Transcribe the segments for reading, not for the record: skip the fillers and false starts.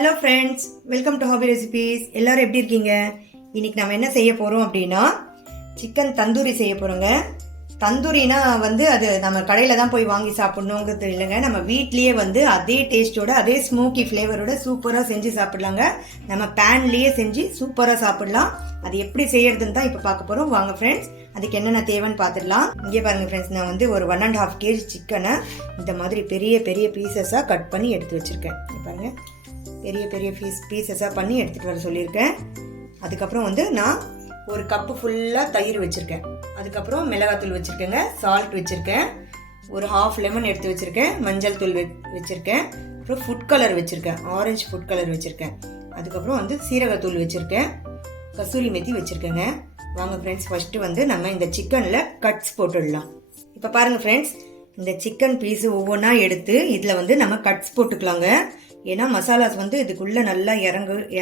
Hello friends, welcome to hobby recipes. எல்லாரும் எப்படி இருக்கீங்க? இன்னைக்கு நம்ம என்ன செய்ய போகிறோம் அப்படின்னா சிக்கன் தந்தூரி செய்ய போகிறோங்க. தந்தூரினா அது நம்ம கடையில் தான் போய் வாங்கி சாப்பிட்ணுங்கிறது இல்லைங்க. நம்ம வீட்லேயே அதே டேஸ்ட்டோட அதே ஸ்மோக்கி ஃப்ளேவரோட சூப்பராக செஞ்சு சாப்பிட்லாங்க. நம்ம பேன்லேயே செஞ்சு சூப்பராக சாப்பிட்லாம். அது எப்படி செய்யறதுன்னு தான் இப்போ பார்க்க போகிறோம். வாங்க ஃப்ரெண்ட்ஸ், அதுக்கு என்னென்ன தேவைன்னு பார்த்துடலாம். இங்கே பாருங்கள் ஃப்ரெண்ட்ஸ், நான் ஒரு 1.5 kg சிக்கனை இந்த மாதிரி பெரிய பெரிய பீசஸாக கட் பண்ணி எடுத்து வச்சுருக்கேன். இங்கே பாருங்கள், பெரிய பெரிய பீசஸாக பண்ணி எடுத்துகிட்டு வர சொல்லியிருக்கேன். அதுக்கப்புறம் நான் ஒரு கப்பு ஃபுல்லாக தயிர் வச்சுருக்கேன். அதுக்கப்புறம் மிளகாத்தூள் வச்சுருக்கேங்க, சால்ட் வச்சுருக்கேன், ஒரு 1/2 லெமன் எடுத்து வச்சுருக்கேன், மஞ்சள் தூள் வச்சுருக்கேன், அப்புறம் ஃபுட் கலர் வச்சுருக்கேன், ஆரஞ்சு ஃபுட் கலர் வச்சுருக்கேன். அதுக்கப்புறம் சீரகத்தூள் வச்சுருக்கேன், கசூரி மெத்தி வச்சுருக்கேங்க. வாங்க ஃப்ரெண்ட்ஸ், ஃபஸ்ட்டு நம்ம இந்த சிக்கனில் கட்ஸ் போட்டுடலாம். இப்போ பாருங்கள் ஃப்ரெண்ட்ஸ், இந்த சிக்கன் பீஸு ஒவ்வொன்றா எடுத்து இதில் நம்ம கட்ஸ் போட்டுக்கலாங்க. ஏன்னா மசாலாஸ் இதுக்குள்ளே நல்லா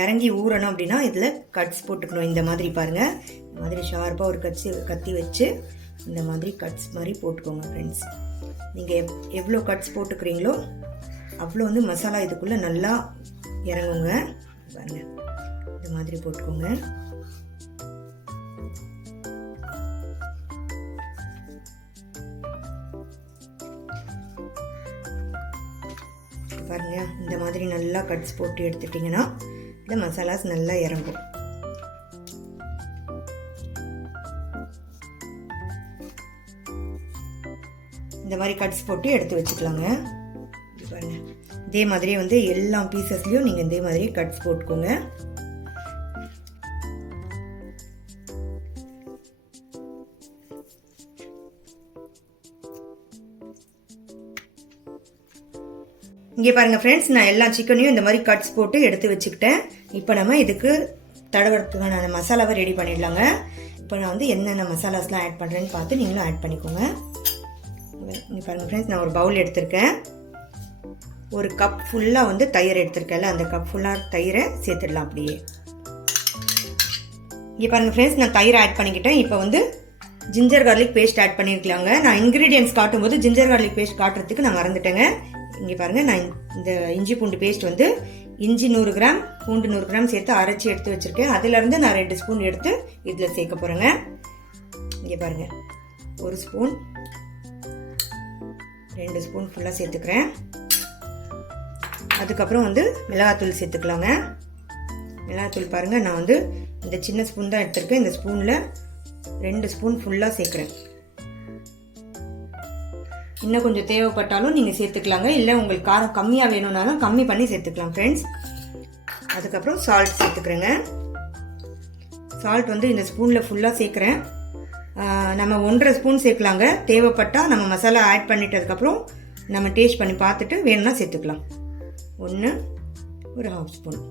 இறங்கி ஊறணும் அப்படின்னா இதில் கட்ஸ் போட்டுக்கணும். இந்த மாதிரி பாருங்கள், இந்த மாதிரி ஷார்ப்பாக ஒரு கத்தி வச்சு இந்த மாதிரி கட்ஸ் மாதிரி போட்டுக்கோங்க ஃப்ரெண்ட்ஸ். நீங்கள் எவ்வளோ கட்ஸ் போட்டுக்கிறீங்களோ அவ்வளோ மசாலா இதுக்குள்ளே நல்லா இறங்குங்க. பாருங்கள், இந்த மாதிரி போட்டுக்கோங்க. பாருங்க, இந்த மாதிரி நல்லா கட்ஸ் போட்டு எடுத்துட்டிங்கன்னா இந்த மசாலாஸ் நல்லா இறங்கும். இந்த மாதிரி கட்ஸ் போட்டு எடுத்து வச்சுக்கலாங்க. பாருங்க, இதே மாதிரி எல்லா பீசஸ்லையும் நீங்கள் இதே மாதிரி கட்ஸ் போட்டுக்கோங்க. இங்கே பாருங்கள் ஃப்ரெண்ட்ஸ், நான் எல்லா சிக்கனையும் இந்த மாதிரி கட்ஸ் போட்டு எடுத்து வச்சுக்கிட்டேன். இப்போ நம்ம இதுக்கு தடவறதுக்கான மசாலாவை ரெடி பண்ணிடலாங்க. இப்போ நான் என்னென்ன மசாலாஸ்லாம் ஆட் பண்ணுறேன்னு பார்த்து நீங்களும் ஆட் பண்ணிக்கோங்க. இங்கே பாருங்கள் ஃப்ரெண்ட்ஸ், நான் ஒரு பவுல் எடுத்திருக்கேன். ஒரு கப் ஃபுல்லாக தயிர் எடுத்திருக்கேன்ல, அந்த கப் ஃபுல்லாக தயிரை சேர்த்துடலாம் அப்படியே. இங்கே பாருங்கள் ஃப்ரெண்ட்ஸ், நான் தயிர் ஆட் பண்ணிக்கிட்டேன். இப்போ ஜிஞ்சர் கார்லிக் பேஸ்ட் ஆட் பண்ணியிருக்கலாங்க. நான் இன்க்ரீடியன்ஸ் காட்டும்போது ஜிஞ்சர் கார்லிக் பேஸ்ட் காட்டுறதுக்கு நான் மறந்துட்டேங்க. இங்கே பாருங்கள், நான் இந்த இஞ்சி பூண்டு பேஸ்ட் இஞ்சி 100 கிராம், பூண்டு 100 கிராம் சேர்த்து அரைச்சி எடுத்து வச்சுருக்கேன். அதிலேருந்து நான் 2 ஸ்பூன் எடுத்து இதில் சேர்க்க போகிறேங்க. இங்கே பாருங்கள், 1 ஸ்பூன், 2 ஸ்பூன் ஃபுல்லாக சேர்த்துக்கிறேன். அதுக்கப்புறம் மிளகாத்தூள் சேர்த்துக்கலாங்க. மிளகாத்தூள் பாருங்கள், நான் இந்த சின்ன ஸ்பூன் தான் எடுத்துருக்கேன். இந்த ஸ்பூனில் 2 ஸ்பூன் ஃபுல்லாக சேர்க்குறேன். இன்னும் கொஞ்சம் தேவைப்பட்டாலும் நீங்கள் சேர்த்துக்கலாங்க. இல்லை உங்களுக்கு காரம் கம்மியாக வேணும்னாலும் கம்மி பண்ணி சேர்த்துக்கலாம் ஃப்ரெண்ட்ஸ். அதுக்கப்புறம் சால்ட் சேர்த்துக்கிறேங்க. சால்ட் இந்த ஸ்பூனில் ஃபுல்லாக சேர்க்குறேன். நம்ம 1.5 ஸ்பூன் சேர்க்கலாங்க. தேவைப்பட்டால் நம்ம மசாலா ஆட் பண்ணிட்டதுக்கப்புறம் நம்ம டேஸ்ட் பண்ணி பார்த்துட்டு வேணும்னா சேர்த்துக்கலாம். ஒரு 1/2 ஸ்பூன்.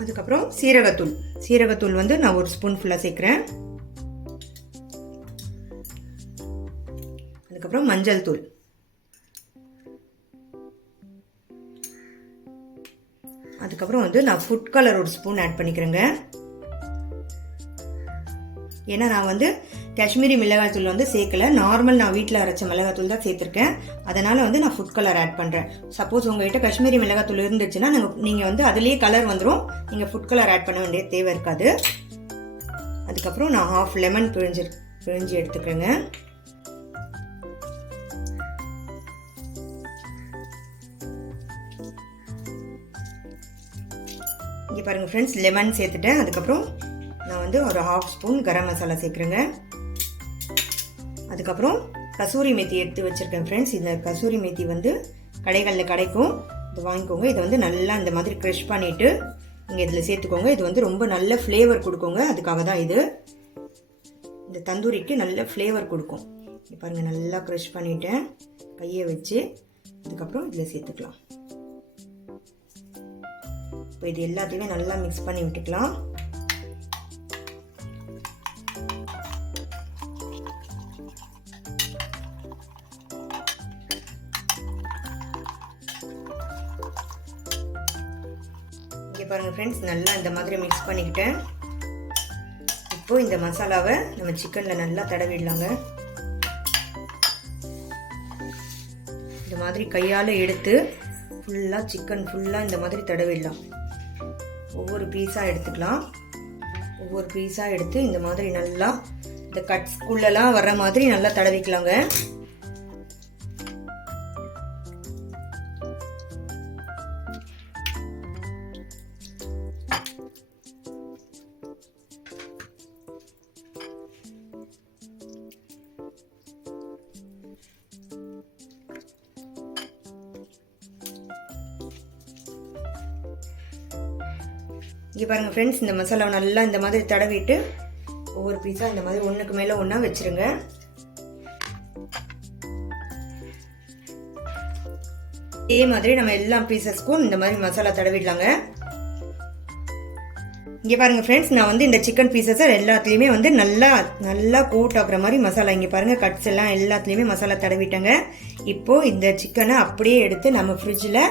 அதுக்கப்புறம் சீரகத்தூள் நான் 1 ஸ்பூன் ஃபுல்லாக சேர்க்குறேன். அதுக்கப்புறம் மஞ்சள் தூள், அதுக்கப்புறம் நான் ஃபுட் கலர் 1 ஸ்பூன் ஆட் பண்ணிக்கிறேங்க. ஏன்னா நான் காஷ்மீரி மிளகாய் தூள் சேர்க்கல, நார்மல் நான் வீட்டில் அரைச்ச மிளகாய் தூள் தான் சேர்த்துருக்கேன். அதனால நான் ஃபுட் கலர் ஆட் பண்ணுறேன். சப்போஸ் உங்கள்கிட்ட காஷ்மீரி மிளகாய் தூள் இருந்துச்சுன்னா நீங்கள் அதுலேயே கலர் வந்துடும். நீங்கள் ஃபுட் கலர் ஆட் பண்ண வேண்டிய தேவை இருக்காது. அதுக்கப்புறம் நான் 1/2 லெமன் பிழிஞ்சு எடுத்துக்கிறேங்க. இங்கே பாருங்கள் ஃப்ரெண்ட்ஸ், லெமன் சேர்த்துட்டேன். அதுக்கப்புறம் நான் ஒரு 1/2 ஸ்பூன் கரம் மசாலா சேர்க்குறேங்க. அதுக்கப்புறம் கசூரி மேத்தி எடுத்து வச்சுருக்கேன் ஃப்ரெண்ட்ஸ். இந்த கசூரி மேத்தி கடைகளில் கிடைக்கும், இது வாங்கிக்கோங்க. இது நல்லா இந்த மாதிரி க்ரஷ் பண்ணிவிட்டு நீங்கள் இதில் சேர்த்துக்கோங்க. இது ரொம்ப நல்ல ஃப்ளேவர் கொடுக்குங்க. அதுக்காக தான் இது இந்த தந்தூரிக்கு நல்ல ஃப்ளேவர் கொடுக்கும். இங்கே பாருங்கள், நல்லா க்ரஷ் பண்ணிவிட்டேன் கையை வச்சு. அதுக்கப்புறம் இதில் சேர்த்துக்கலாம். இப்போ இது எல்லாத்தையுமே நல்லா மிக்ஸ் பண்ணி விட்டுக்கலாம். இங்கே பாருங்கள் ஃப்ரெண்ட்ஸ், நல்லா இந்த மாதிரி மிக்ஸ் பண்ணிக்கிட்டேன். இப்போ இந்த மசாலாவை நம்ம சிக்கனில் நல்லா தடவிடலாங்க. இந்த மாதிரி கையால் எடுத்து ஃபுல்லாக சிக்கன் ஃபுல்லாக இந்த மாதிரி தடவிடலாம். ஒவ்வொரு பீஸாக எடுத்துக்கலாம். ஒவ்வொரு பீஸாக எடுத்து இந்த மாதிரி நல்லா இந்த கட்ஸ்குள்ளெல்லாம் வர்ற மாதிரி நல்லா தடவிக்கலாங்க. இங்கே பாருங்கள் ஃப்ரெண்ட்ஸ், இந்த மசாலாவை நல்லா இந்த மாதிரி தடவிட்டு ஒவ்வொரு பீஸாக இந்த மாதிரி ஒன்றுக்கு மேலே ஒன்றா வச்சுருங்க. இதே மாதிரி நம்ம எல்லா பீசஸ்க்கும் இந்த மாதிரி மசாலா தடவிடலாங்க. இங்கே பாருங்கள் ஃப்ரெண்ட்ஸ், நான் வந்து இந்த சிக்கன் பீசஸை எல்லாத்துலேயுமே வந்து நல்லா கோட் ஆகுற மாதிரி மசாலா, இங்கே பாருங்கள் கட்ஸ் எல்லாம் எல்லாத்துலேயுமே மசாலா தடவிட்டேங்க. இப்போது இந்த சிக்கனை அப்படியே எடுத்து நம்ம ஃப்ரிட்ஜில்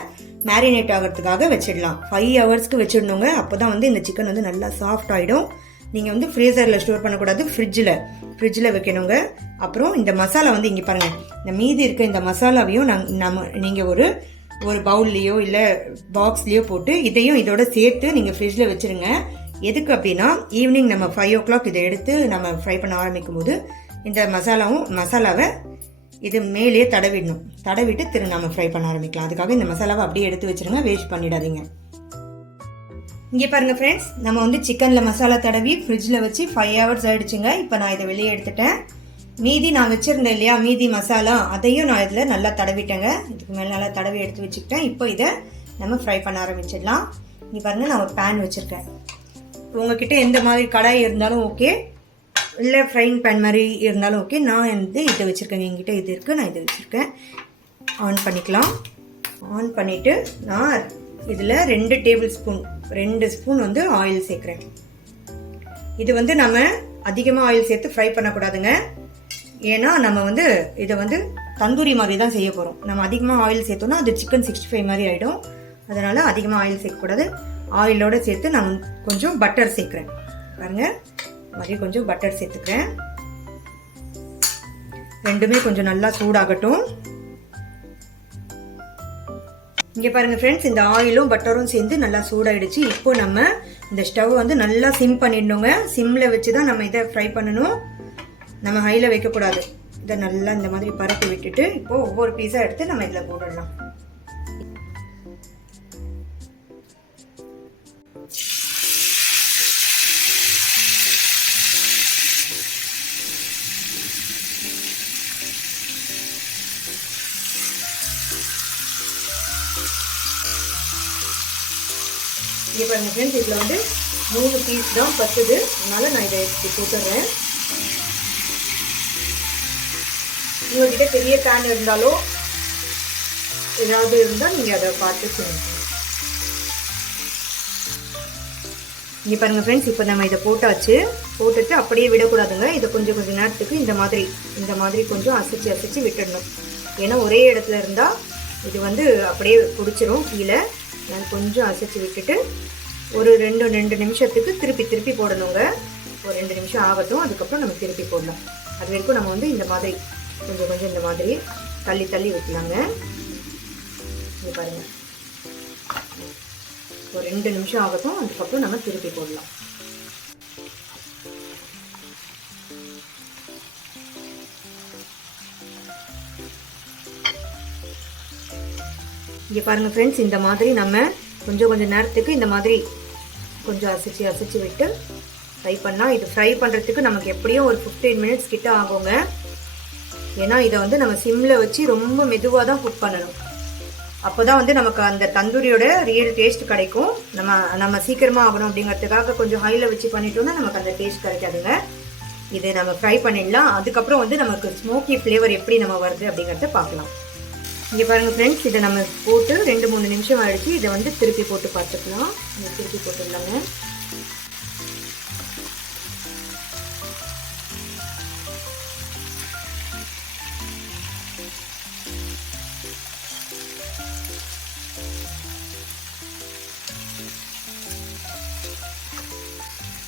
மேரினேட் ஆகிறதுக்காக வச்சிடலாம். 5 ஹவர்ஸ்க்கு வச்சிடணுங்க. அப்போ தான் வந்து இந்த சிக்கன் வந்து நல்லா சாஃப்ட் ஆகிடும். நீங்கள் வந்து ஃப்ரீசரில் ஸ்டோர் பண்ணக்கூடாது, ஃப்ரிட்ஜில் வைக்கணுங்க. அப்புறம் இந்த மசாலா வந்து இங்கே பாருங்கள், இந்த மீதி இருக்க இந்த மசாலாவையும் நீங்கள் ஒரு பவுல்லையோ இல்லை பாக்ஸ்லேயோ போட்டு இதையும் இதோட சேர்த்து நீங்கள் ஃப்ரிட்ஜில் வச்சுருங்க. எதுக்கு அப்படின்னா ஈவினிங் நம்ம 5 o'clock இதை எடுத்து நம்ம ஃப்ரை பண்ண ஆரம்பிக்கும் போது இந்த மசாலாவை இது மேலேயே தடவிட்டு நம்ம ஃப்ரை பண்ண ஆரம்பிக்கலாம். அதுக்காக இந்த மசாலாவை அப்படியே எடுத்து வச்சிருங்க, வேஸ்ட் பண்ணிடாதீங்க. இங்கே பாருங்க ஃப்ரெண்ட்ஸ், நம்ம வந்து சிக்கனில் மசாலா தடவி ஃப்ரிட்ஜில் வச்சு 5 hours ஆயிடுச்சுங்க. இப்போ நான் இதை வெளியே எடுத்துட்டேன். மீதி நான் வச்சுருந்தேன் இல்லையா, மீதி மசாலா அதையும் நான் இதில் நல்லா தடவிட்டேங்க. இதுக்கு மேலே நல்லா தடவி எடுத்து வச்சுக்கிட்டேன். இப்போ இதை நம்ம ஃப்ரை பண்ண ஆரம்பிச்சிடலாம். இங்கே பாருங்கள், நான் ஒரு பேன் வச்சுருக்கேன். உங்ககிட்ட எந்த மாதிரி கடாய் இருந்தாலும் ஓகே, இல்லை ஃப்ரைங் பேன் மாதிரி இருந்தாலும் ஓகே. நான் வந்து இதை வச்சுருக்கேங்க, என்கிட்ட இது இருக்குது, நான் இதை வச்சுருக்கேன். ஆன் பண்ணிக்கலாம். ஆன் பண்ணிவிட்டு நான் இதில் 2 ஸ்பூன் வந்து ஆயில் சேர்க்குறேன். இது வந்து நம்ம அதிகமாக ஆயில் சேர்த்து ஃப்ரை பண்ணக்கூடாதுங்க. ஏன்னா நம்ம வந்து இதை வந்து தந்தூரி மாதிரி தான் செய்ய போகிறோம். நம்ம அதிகமாக ஆயில் சேர்த்தோம்னா அது சிக்கன் 65 மாதிரி ஆகிடும். அதனால் அதிகமாக ஆயில் சேர்க்கக்கூடாது. ஆயிலோடு சேர்த்து நான் கொஞ்சம் பட்டர் சேர்க்குறேன். பாருங்கள், மாதிரி கொஞ்சம் பட்டர் சேர்த்துக்கிறேன். ரெண்டுமே கொஞ்சம் நல்லா சூடாகட்டும். இங்கே பாருங்கள் ஃப்ரெண்ட்ஸ், இந்த ஆயிலும் பட்டரும் சேர்ந்து நல்லா சூடாயிடுச்சு. இப்போ நம்ம இந்த ஸ்டவ் வந்து நல்லா சிம் பண்ணிடணுங்க. சிம்மில் வச்சு தான் நம்ம இதை ஃப்ரை பண்ணணும். நம்ம ஹையில் வைக்கக்கூடாது. இதை நல்லா இந்த மாதிரி பரப்பி விட்டுட்டு இப்போது ஒவ்வொரு பீஸாக எடுத்து நம்ம இதில் போடலாம். இங்கே பாருங்கள் ஃப்ரெண்ட்ஸ், இதில் வந்து 3 பீஸ் தான் பத்துது. அதனால் நான் இதை எடுத்து போட்டுடுறேன். உங்கள்கிட்ட பெரிய பேன் இருந்தாலோ ஏதாவது இருந்தால் நீங்கள் அதை பார்த்து செய்யுங்க. இங்கே பாருங்கள் ஃப்ரெண்ட்ஸ், இப்போ நம்ம இதை போட்டுட்டு அப்படியே விடக்கூடாதுங்க. இதை கொஞ்சம் நேரத்துக்கு இந்த மாதிரி கொஞ்சம் அசைச்சு விட்டுடணும். ஏன்னா ஒரே இடத்துல இருந்தால் இது வந்து அப்படியே பிடிச்சிரும் கீழே. நான் கொஞ்சம் அசைச்சு விட்டுட்டு ஒரு 2 நிமிஷத்துக்கு திருப்பி போடணுங்க. ஒரு 2 நிமிஷம் ஆகட்டும். அதுக்கப்புறம் நம்ம திருப்பி போடலாம். அது வரைக்கும் நம்ம வந்து இந்த மாதிரி கொஞ்சம் இந்த மாதிரி தள்ளி வைக்கலாங்க. இது பாருங்க, ஒரு 2 நிமிஷம் ஆகட்டும். அதுக்கப்புறம் நம்ம திருப்பி போடலாம். இங்கே பாருங்கள் ஃப்ரெண்ட்ஸ், இந்த மாதிரி நம்ம கொஞ்சம் நேரத்துக்கு இந்த மாதிரி கொஞ்சம் அசைச்சு விட்டு ஃப்ரை பண்ணால் இது ஃப்ரை பண்ணுறதுக்கு நமக்கு எப்படியும் ஒரு 15 மினிட்ஸ் கிட்ட ஆகுங்க. ஏன்னா இதை வந்து நம்ம சிம்மில் வச்சு ரொம்ப மெதுவாக தான் குக் பண்ணணும். அப்போ தான் வந்து நமக்கு அந்த தந்தூரியோட ரியல் டேஸ்ட் கிடைக்கும். நம்ம சீக்கிரமாக ஆகணும் அப்படிங்கிறதுக்காக கொஞ்சம் ஹையில் வச்சு பண்ணிட்டோம்னா நமக்கு அந்த டேஸ்ட் கிடைக்காதுங்க. இதை நம்ம ஃப்ரை பண்ணிடலாம். அதுக்கப்புறம் வந்து நமக்கு ஸ்மோக்கி ஃப்ளேவர் எப்படி நம்ம வருது அப்படிங்கிறத பார்க்கலாம். இங்கே பாருங்கள் ஃப்ரெண்ட்ஸ், இதை நம்ம போட்டு 2-3 நிமிஷம் ஆகிடுச்சு. இதை வந்து திருப்பி போட்டு பார்த்துக்கலாம். திருப்பி போட்டுடலாங்க.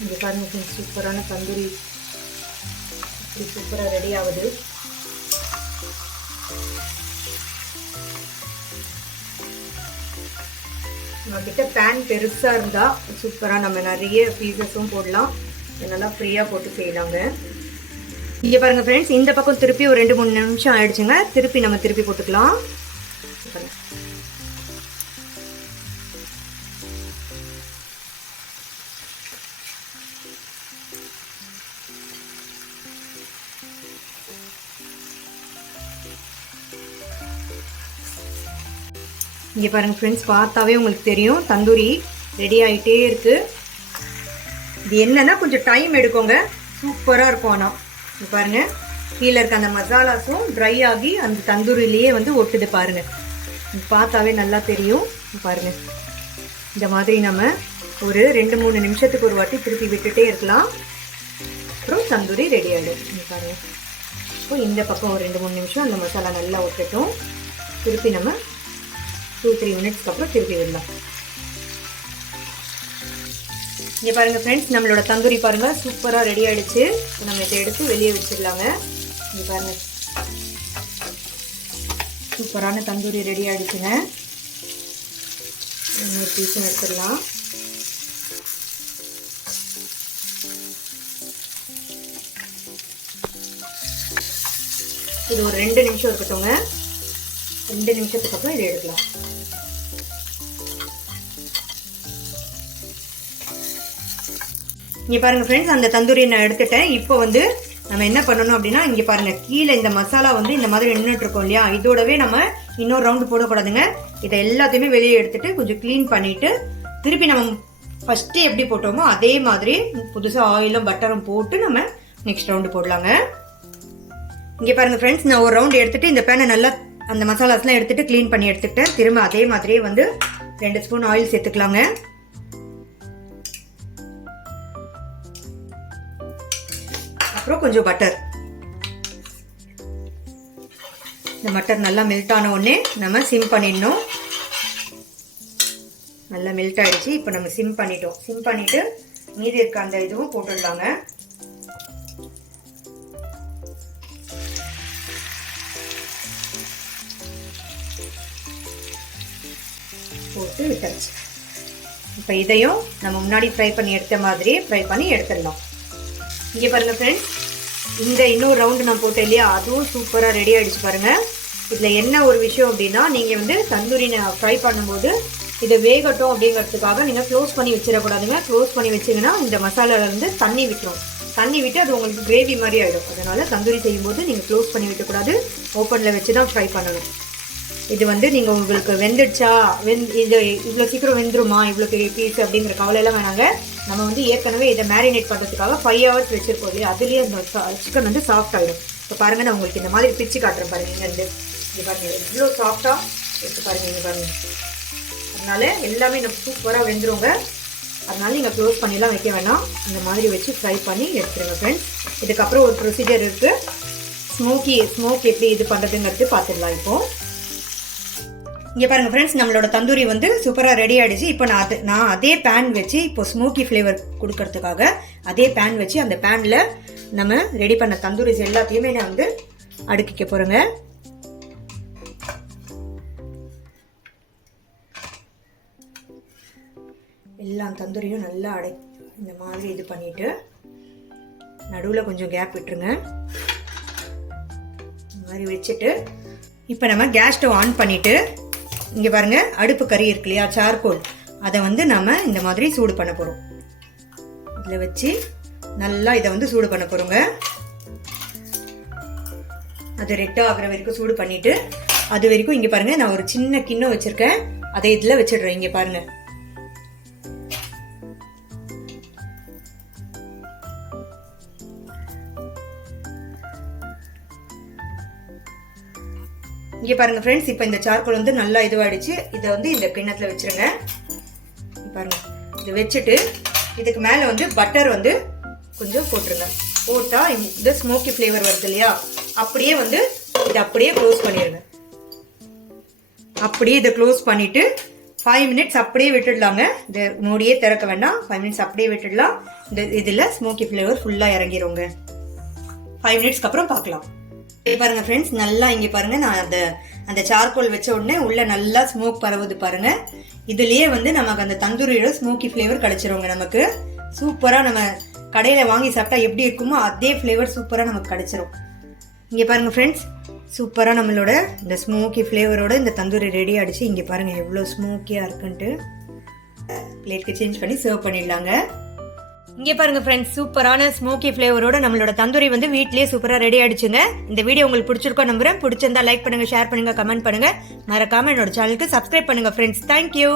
இங்கே பாருங்கள் ஃப்ரெண்ட்ஸ், சூப்பரான தந்தூரி சூப்பராக ரெடி ஆகுது. நம்மக்கிட்ட பேன் பெருசாக இருந்தால் சூப்பராக நம்ம நிறைய பீசஸும் போடலாம். நல்லா ஃப்ரீயாக போட்டு செய்யலாங்க. இங்கே பாருங்கள் ஃப்ரெண்ட்ஸ், இந்த பக்கம் திருப்பி ஒரு 2-3 நிமிஷம் ஆயிடுச்சுங்க. திருப்பி நம்ம திருப்பி போட்டுக்கலாம். இங்கே பாருங்கள் ஃப்ரெண்ட்ஸ், பார்த்தாவே உங்களுக்கு தெரியும் தந்தூரி ரெடி ஆகிட்டே இருக்குது. இது என்னன்னா கொஞ்சம் டைம் எடுக்குங்க, சூப்பராக இருக்கும். ஆனால் இது பாருங்கள், கீழே இருக்க அந்த மசாலாஸும் ட்ரை ஆகி அந்த தந்தூரிலேயே வந்து ஒட்டுது பாருங்கள். பார்த்தாவே நல்லா தெரியும். பாருங்கள், இந்த மாதிரி நம்ம ஒரு 2-3 நிமிஷத்துக்கு ஒரு வாட்டி திருப்பி விட்டுட்டே இருக்கலாம். அப்புறம் தந்தூரி ரெடி ஆகிடும். பாருங்கள், இப்போ இந்த பக்கம் ஒரு 2-3 நிமிஷம் அந்த மசாலா நல்லா ஒட்டட்டும். திருப்பி நம்ம 2-3 மினிட்ஸ்க்கு அப்புறம் திருப்பி விடலாம். இங்கே பாருங்கள் ஃப்ரெண்ட்ஸ், நம்மளோட தந்தூரி பாருங்கள் சூப்பராக ரெடி ஆகிடுச்சு. நம்ம இதை எடுத்து வெளியே வச்சிடலாங்க. இங்கே பாருங்கள், சூப்பரான தந்தூரி ரெடி ஆகிடுச்சுங்க. இன்னொரு பீஸும் எடுத்துடலாம். இது ஒரு 2 நிமிஷம் இருக்கட்டும்ங்க. 2 நிமிஷத்துக்கு அப்புறம் இதை எடுக்கலாம். இங்கே பாருங்கள் ஃப்ரெண்ட்ஸ், அந்த தந்தூரி நான் எடுத்துட்டேன். இப்போ வந்து நம்ம என்ன பண்ணணும் அப்படின்னா, இங்கே பாருங்கள், கீழே இந்த மசாலா வந்து இந்த மாதிரி நின்றுட்டு இருக்கோம் இல்லையா, இதோடவே நம்ம இன்னொரு ரவுண்டு போடக்கூடாதுங்க. இதை எல்லாத்தையுமே வெளியே எடுத்துட்டு கொஞ்சம் க்ளீன் பண்ணிட்டு திருப்பி நம்ம ஃபஸ்ட்டு எப்படி போட்டோமோ அதே மாதிரி புதுசாக ஆயிலும் பட்டரும் போட்டு நம்ம நெக்ஸ்ட் ரவுண்டு போடலாங்க. இங்கே பாருங்கள் ஃப்ரெண்ட்ஸ், நான் ஒரு ரவுண்டு எடுத்துட்டு இந்த பேனை நல்லா அந்த மசாலாஸ்லாம் எடுத்துட்டு க்ளீன் பண்ணி எடுத்துக்கிட்டேன். திரும்ப அதே மாதிரியே வந்து 2 ஸ்பூன் ஆயில் சேர்த்துக்கலாங்க. அப்புறம் கொஞ்சம் பட்டர். இந்த பட்டர் நல்லா மெல்ட் ஆன உடனே நம்ம சிம் பண்ணிடணும். நல்லா மெல்ட் ஆயிடுச்சு. இப்போ நம்ம சிம் பண்ணிட்டோம். சிம் பண்ணிட்டு மீதி இருக்க அந்த இதுவும் போட்டுடலாங்க. போட்டு விட்டாச்சு. இப்போ இதையும் நம்ம முன்னாடி ஃப்ரை பண்ணி எடுத்த மாதிரி ஃப்ரை பண்ணி எடுத்துடலாம். இங்கே பாருங்கள் ஃப்ரெண்ட்ஸ், இந்த இன்னொரு ரவுண்டு நான் போட்டேன் இல்லையா, அதுவும் சூப்பராக ரெடி ஆகிடுச்சு பாருங்கள். இதில் என்ன ஒரு விஷயம் அப்படின்னா, நீங்கள் வந்து தந்தூரி ஃப்ரை பண்ணும்போது இதை வேகட்டும் அப்படிங்கிறதுக்காக நீங்கள் க்ளோஸ் பண்ணி வச்சிடக்கூடாதுங்க. க்ளோஸ் பண்ணி வச்சிங்கன்னா இந்த மசாலாவிலேருந்து தண்ணி விட்டுரும். தண்ணி விட்டு அது உங்களுக்கு கிரேவி மாதிரி ஆகிடும். அதனால் தந்தூரி செய்யும்போது நீங்கள் க்ளோஸ் பண்ணி விட்டக்கூடாது, ஓப்பனில் வச்சு தான் ஃப்ரை பண்ணணும். இது வந்து நீங்கள் உங்களுக்கு வெந்துடுச்சா, இது இவ்வளோ சீக்கிரம் வெந்துருமா, இவ்வளோ பெரிய பீஸ் அப்படிங்கிற கவலையெல்லாம் வேணாங்க. நம்ம வந்து ஏற்கனவே இதை மேரினேட் பண்ணுறதுக்காக 5 ஹவர்ஸ் வச்சுருக்கோம் இல்லையா, அதுலேயே அந்த சிக்கன் வந்து சாஃப்ட் ஆகிடும். இப்போ பாருங்கள், நான் உங்களுக்கு இந்த மாதிரி பிச்சு காட்டுறேன் பாருங்கள். இங்கே இங்கே பாருங்கள் எவ்வளோ சாஃப்டாக எடுத்து பாருங்கள். இங்கே பாருங்கள், அதனால எல்லாமே நம்ம சூப்பராக வெந்துருங்க. அதனால நீங்கள் க்ளோஸ் பண்ணிலாம் வைக்க வேணாம், இந்த மாதிரி வச்சு ஃப்ரை பண்ணி எடுத்துருங்க ஃப்ரெண்ட்ஸ். இதுக்கப்புறம் ஒரு ப்ரொசீஜர் இருக்குது, ஸ்மோக் எப்படி இது பண்ணுறதுங்கிறது பார்த்துடலாம். இப்போது இங்கே பாருங்கள் ஃப்ரெண்ட்ஸ், நம்மளோட தந்தூரி வந்து சூப்பராக ரெடி ஆகிடுச்சு. இப்போ நான் அதே பேன் வச்சு இப்போ ஸ்மோக்கி ஃப்ளேவர் கொடுக்கறதுக்காக அதே பேன் வச்சு அந்த பேனில் நம்ம ரெடி பண்ண தந்தூரிஸ் எல்லாத்தையுமே நான் வந்து அடுக்கிக்க போகிறேங்க. எல்லா தந்தூரியும் நல்லா இந்த மாதிரி இது பண்ணிவிட்டு நடுவில் கொஞ்சம் கேப் விட்டுருங்க. இந்த மாதிரி வச்சுட்டு இப்போ நம்ம கேஸ் ஸ்டவ் ஆன் பண்ணிவிட்டு இங்கே பாருங்கள், அடுப்பு கறி இருக்கு இல்லையா, சார்கோல், அதை வந்து நம்ம இந்த மாதிரி சூடு பண்ண போகிறோம். இதில் வச்சு நல்லா இதை வந்து சூடு பண்ண போகிறோங்க. அது ரெட்டாக ஆகிற வரைக்கும் சூடு பண்ணிவிட்டு அது வரைக்கும் இங்கே பாருங்கள், நான் ஒரு சின்ன கிண்ணம் வச்சுருக்கேன், அதை இதில் வச்சிடுறேன். இங்கே பாருங்கள், இங்கே பாருங்கள் ஃப்ரெண்ட்ஸ், இப்போ இந்த சார்கோல் வந்து நல்லா இதுவாகிடுச்சு. இதை வந்து இந்த கிண்ணத்தில் வச்சுருங்க. பாருங்கள், இதை வச்சுட்டு இதுக்கு மேலே வந்து பட்டர் வந்து கொஞ்சம் போட்டுருங்க. போட்டால் இந்த ஸ்மோக்கி ஃப்ளேவர் வருது இல்லையா, அப்படியே வந்து இதை அப்படியே க்ளோஸ் பண்ணிடுங்க. அப்படியே இதை க்ளோஸ் பண்ணிவிட்டு 5 மினிட்ஸ் அப்படியே விட்டுடலாங்க. இந்த மூடியே திறக்க வேண்டாம், 5 மினிட்ஸ் அப்படியே விட்டுடலாம். இந்த இதில் ஸ்மோக்கி ஃப்ளேவர் ஃபுல்லாக இறங்கிடுங்க. 5 மினிட்ஸ்க்கு அப்புறம் பார்க்கலாம். பாருங்க ஃப்ரெண்ட்ஸ், நல்லா இங்கே பாருங்க, நான் அந்த சார்கோல் வச்ச உடனே உள்ள நல்லா ஸ்மோக் பரவுது பாருங்க. இதுலயே வந்து நமக்கு அந்த தந்தூரியோட ஸ்மோக்கி ஃப்ளேவர் கிடைச்சிருங்க. நமக்கு சூப்பரா நம்ம கடையில வாங்கி சாப்பிட்டா எப்படி இருக்குமோ அதே ஃப்ளேவர் சூப்பரா நமக்கு கிடைச்சிரும். இங்க பாருங்க ஃப்ரெண்ட்ஸ், சூப்பரா நம்மளோட இந்த ஸ்மோக்கி ஃப்ளேவரோட இந்த தந்தூரி ரெடி ஆயிடுச்சு. இங்க பாருங்க எவ்வளவு ஸ்மோக்கியா இருக்குன்ட்டு. பிளேட்க்கு சேஞ்ச் பண்ணி சர்வ் பண்ணிடலாங்க. இங்கே பாருங்க ஃப்ரெண்ட்ஸ், சூப்பரான ஸ்மோக்கி ஃப்ளேவரோட நம்மளோட தந்தூரி வந்து வீட்லயே சூப்பரா ரெடி ஆயிடுச்சுங்க. இந்த வீடியோ உங்களுக்கு பிடிச்சிருக்கோம் நம்புறேன். பிடிச்சிருந்தா லைக் பண்ணுங்க, ஷேர் பண்ணுங்க, கமெண்ட் பண்ணுங்க. மறக்காம என்னோட சேனலுக்கு சப்ஸ்கிரைப் பண்ணுங்க ஃப்ரெண்ட்ஸ். தேங்க்யூ.